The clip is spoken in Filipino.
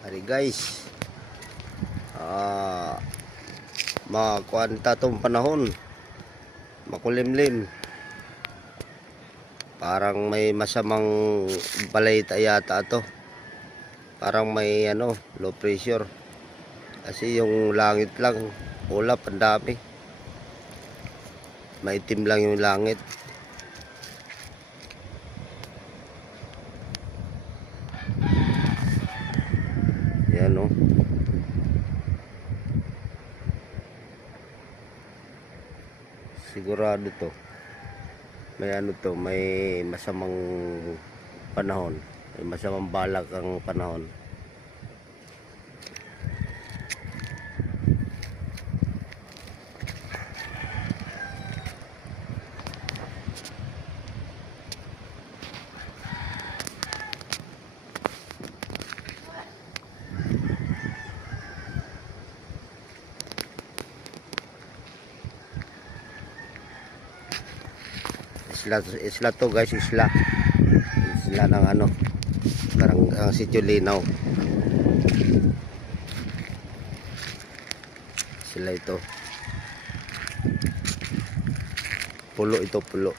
Hari guys, makuanta tong panahon, makulimlim, parang may masamang balita yata to, parang may low pressure kasi yung langit lang ulap, ang dami, maitim lang yung langit. Yan o. Sigurado to. May may masamang panahon. May masamang balak ang panahon. Isla to guys, isla ng parang ang Sitio Linaw. Sila ito, pulo ito, pulo.